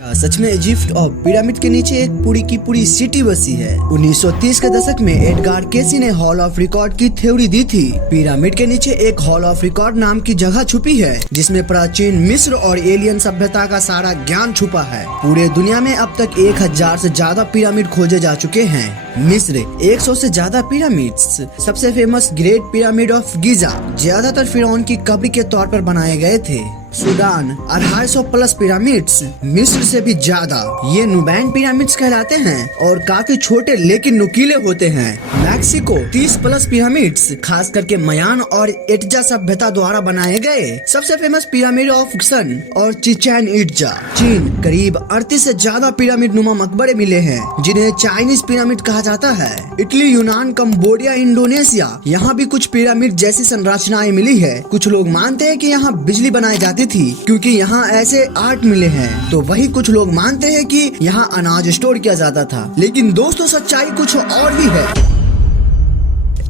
सच में इजिप्ट और पिरामिड के नीचे एक पूरी की पूरी सिटी बसी है। 1930 के दशक में एडगार केसी ने हॉल ऑफ रिकॉर्ड की थ्योरी दी थी। पिरामिड के नीचे एक हॉल ऑफ रिकॉर्ड नाम की जगह छुपी है, जिसमें प्राचीन मिस्र और एलियन सभ्यता का सारा ज्ञान छुपा है। पूरे दुनिया में अब तक 1000 से ज्यादा पिरामिड खोजे जा चुके हैं। मिस्र 100 से ज्यादा पिरामिड्स। सबसे फेमस ग्रेट पिरामिड ऑफ गिजा ज्यादातर फिरौन की कब्र के तौर पर बनाए गए थे। सूडान 250 प्लस पिरामिड्स, मिस्र से भी ज्यादा। ये नुबैन पिरामिड्स कहलाते हैं और काफी छोटे लेकिन नुकीले होते हैं। मैक्सिको 30 प्लस पिरामिड्स, खास करके मयान और इट्जा सभ्यता द्वारा बनाए गए। सबसे फेमस पिरामिड ऑफ सन और चिचैन इट्जा। चीन करीब 38 से ज्यादा पिरामिड नुमा मकबरे मिले हैं, जिन्हें चाइनीज पिरामिड कहा जाता है। इटली, यूनान, कंबोडिया, इंडोनेशिया, यहाँ भी कुछ पिरामिड जैसी संरचनाएं मिली है। कुछ लोग मानते हैं कि यहाँ बिजली बनाई जाती थी क्योंकि यहाँ ऐसे आर्ट मिले हैं, तो वही कुछ लोग मानते हैं कि यहाँ अनाज स्टोर किया जाता था। लेकिन दोस्तों, सच्चाई कुछ और भी है।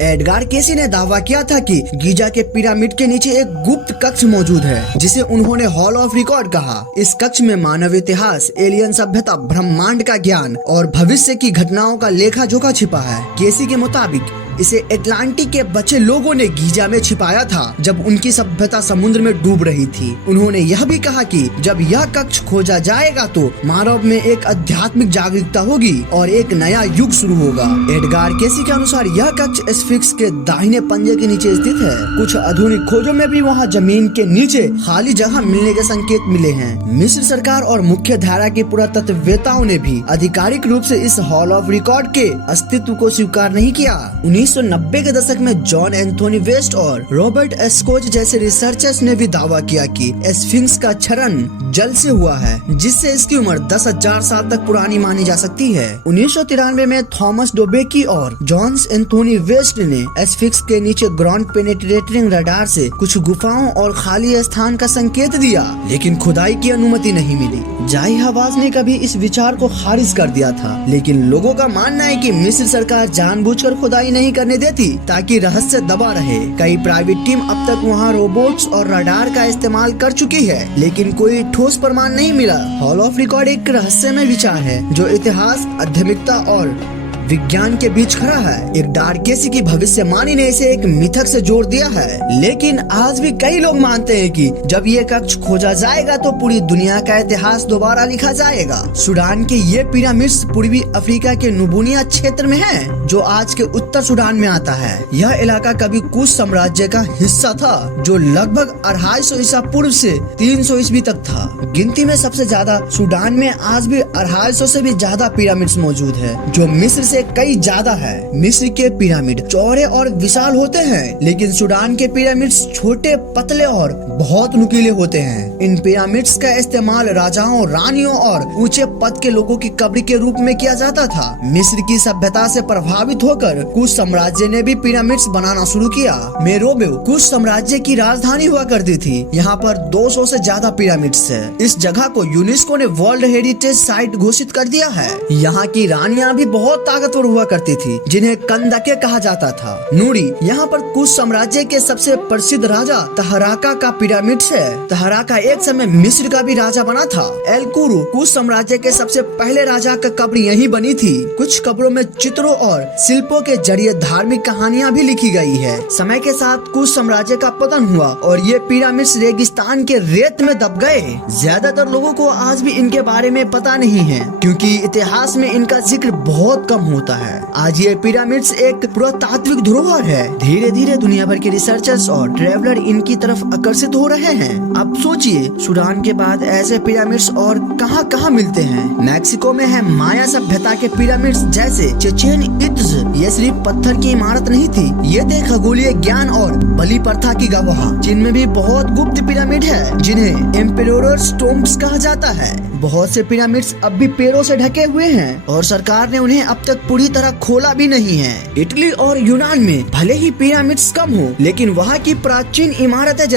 एडगार केसी ने दावा किया था कि गीजा के पिरामिड के नीचे एक गुप्त कक्ष मौजूद है, जिसे उन्होंने हॉल ऑफ रिकॉर्ड कहा। इस कक्ष में मानव इतिहास, एलियन सभ्यता, ब्रह्मांड का ज्ञान और भविष्य की घटनाओं का लेखा जोखा छिपा है। केसी के मुताबिक इसे अटलांटिक के बचे लोगों ने गीजा में छिपाया था, जब उनकी सभ्यता समुद्र में डूब रही थी। उन्होंने यह भी कहा कि जब यह कक्ष खोजा जाएगा तो मानव में एक आध्यात्मिक जागरूकता होगी और एक नया युग शुरू होगा। एडगार केसी के अनुसार यह कक्ष स्फिंक्स के दाहिने पंजे के नीचे स्थित है। कुछ आधुनिक खोजों में भी वहाँ जमीन के नीचे खाली जगह मिलने के संकेत मिले हैं। मिस्र सरकार और मुख्य धारा के पुरातत्ववेताओं ने भी आधिकारिक रूप से इस हॉल ऑफ रिकॉर्ड के अस्तित्व को स्वीकार नहीं किया। 1990 के दशक में जॉन एंथोनी वेस्ट और रॉबर्ट एस्कोच जैसे रिसर्चर्स ने भी दावा किया कि स्फिंक्स का क्षरण जल से हुआ है, जिससे इसकी उम्र 10,000 साल तक पुरानी मानी जा सकती है। 1993 में थॉमस डोबेकी और जॉन एंथोनी वेस्ट ने स्फिंक्स के नीचे ग्राउंड पेनिट्रेटिंग रडार से कुछ गुफाओं और खाली स्थान का संकेत दिया, लेकिन खुदाई की अनुमति नहीं मिली। जाही हवाज ने कभी इस विचार को खारिज कर दिया था, लेकिन लोगों का मानना है कि मिस्र सरकार जानबूझकर खुदाई नहीं करने देती ताकि रहस्य दबा रहे। कई प्राइवेट टीम अब तक वहां रोबोट्स और रडार का इस्तेमाल कर चुकी है, लेकिन कोई ठोस प्रमाण नहीं मिला। हॉल ऑफ रिकॉर्ड एक रहस्यमय विचार है जो इतिहास, आध्यात्मिकता और विज्ञान के बीच खड़ा है। एक डार्क केसी की भविष्यवाणी ने इसे एक मिथक से जोड़ दिया है, लेकिन आज भी कई लोग मानते हैं कि जब ये कक्ष खोजा जाएगा तो पूरी दुनिया का इतिहास दोबारा लिखा जाएगा। सूडान के ये पिरामिड्स पूर्वी अफ्रीका के नुबुनिया क्षेत्र में है, जो आज के उत्तर सूडान में आता है। यह इलाका कभी कुश साम्राज्य का हिस्सा था, जो लगभग 250 ईसा पूर्व से 300 ईस्वी तक था। गिनती में सबसे ज्यादा सूडान में आज भी 250 से भी ज्यादा पिरामिड्स मौजूद है, जो मिस्र से कई ज्यादा है। मिस्र के पिरामिड चौड़े और विशाल होते हैं, लेकिन सूडान के पिरामिड्स छोटे, पतले और बहुत नुकीले होते हैं। इन पिरामिड्स का इस्तेमाल राजाओं, रानियों और ऊंचे पद के लोगों की कब्र के रूप में किया जाता था। मिस्र की सभ्यता से प्रभावित होकर कुश साम्राज्य ने भी पिरामिड्स बनाना शुरू किया। मेरोबो कुश साम्राज्य की राजधानी हुआ करती थी। यहाँ पर 200 से ज्यादा पिरामिड्स है। इस जगह को यूनेस्को ने वर्ल्ड हेरिटेज साइट घोषित कर दिया है। यहाँ की रानियां भी बहुत ताकतवर हुआ करती थी, जिन्हें कंदके कहा जाता था। नूरी यहाँ पर कुश साम्राज्य के सबसे प्रसिद्ध राजा तहराका का पिरामिड्स है। तहराका एक समय मिस्र का भी राजा बना था। एलकुरु कुश साम्राज्य के सबसे पहले राजा का कब्र यहीं बनी थी। कुछ कब्रों में चित्रों और शिल्पों के जरिए धार्मिक कहानियां भी लिखी गई है। समय के साथ कुश साम्राज्य का पतन हुआ और ये पिरामिड्स रेगिस्तान के रेत में दब गए। ज्यादातर लोगों को आज भी इनके बारे में पता नहीं है, क्योंकि इतिहास में इनका जिक्र बहुत कम होता है। आज ये पिरामिड्स एक पुरातात्विक धरोहर है। धीरे धीरे दुनिया भर के रिसर्चर्स और ट्रेवलर इनकी तरफ आकर्षित हो रहे हैं। अब सोचिए, सूडान के बाद ऐसे पिरामिड्स और कहां कहां मिलते हैं। मैक्सिको में है माया सभ्यता के पिरामिड्स, जैसे चिचेन इट्जा। ये सिर्फ पत्थर की इमारत नहीं थी, ये थे खगोलीय ज्ञान और बलि प्रथा की गवाह। चीन में भी बहुत गुप्त पिरामिड है, जिन्हें एम्पेरोर्स टोम्ब्स कहा जाता है। बहुत से पिरामिड्स अब भी पेड़ों से ढके हुए हैं और सरकार ने उन्हें अब तक तक पूरी तरह खोला भी नहीं है। इटली और यूनान में भले ही पिरामिड्स कम हो, लेकिन वहाँ की प्राचीन इमारतें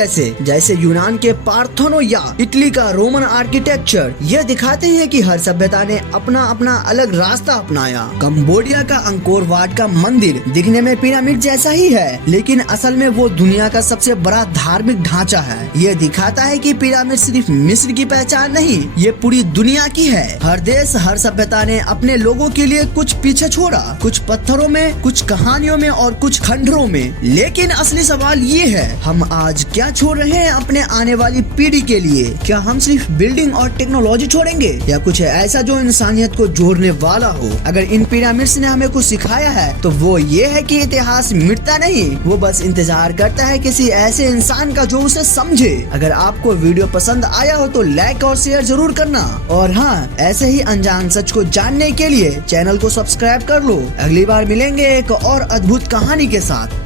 जैसे यूनान के पार्थेनोन या इटली का रोमन आर्किटेक्चर ये दिखाते हैं कि हर सभ्यता ने अपना अपना अलग रास्ता अपनाया। कंबोडिया का अंकोर वाट का मंदिर दिखने में पिरामिड जैसा ही है, लेकिन असल में वो दुनिया का सबसे बड़ा धार्मिक ढांचा है। ये दिखाता है कि पिरामिड सिर्फ मिस्र की पहचान नहीं, ये पूरी दुनिया की है। हर देश, हर सभ्यता ने अपने लोगों के लिए कुछ पीछे छोड़ा, कुछ पत्थरों में, कुछ कहानियों में और कुछ खंडरों में। लेकिन असली सवाल ये है, हम आज क्या छोड़ रहे हैं अपने आने वाली पीढ़ी के लिए? क्या हम सिर्फ बिल्डिंग और टेक्नोलॉजी छोड़ेंगे या कुछ ऐसा जो इंसानियत को जोड़ने वाला हो? अगर इन पिरामिड्स ने हमें कुछ सिखाया है तो वो ये है कि इतिहास मिटता नहीं, वो बस इंतजार करता है किसी ऐसे इंसान का जो उसे समझे। अगर आपको वीडियो पसंद आया हो तो लाइक और शेयर जरूर करना, और हाँ, ऐसे ही अनजान सच को जानने के लिए चैनल को सब्सक्राइब कर लो। अगली बार मिलेंगे एक और अद्भुत कहानी के साथ।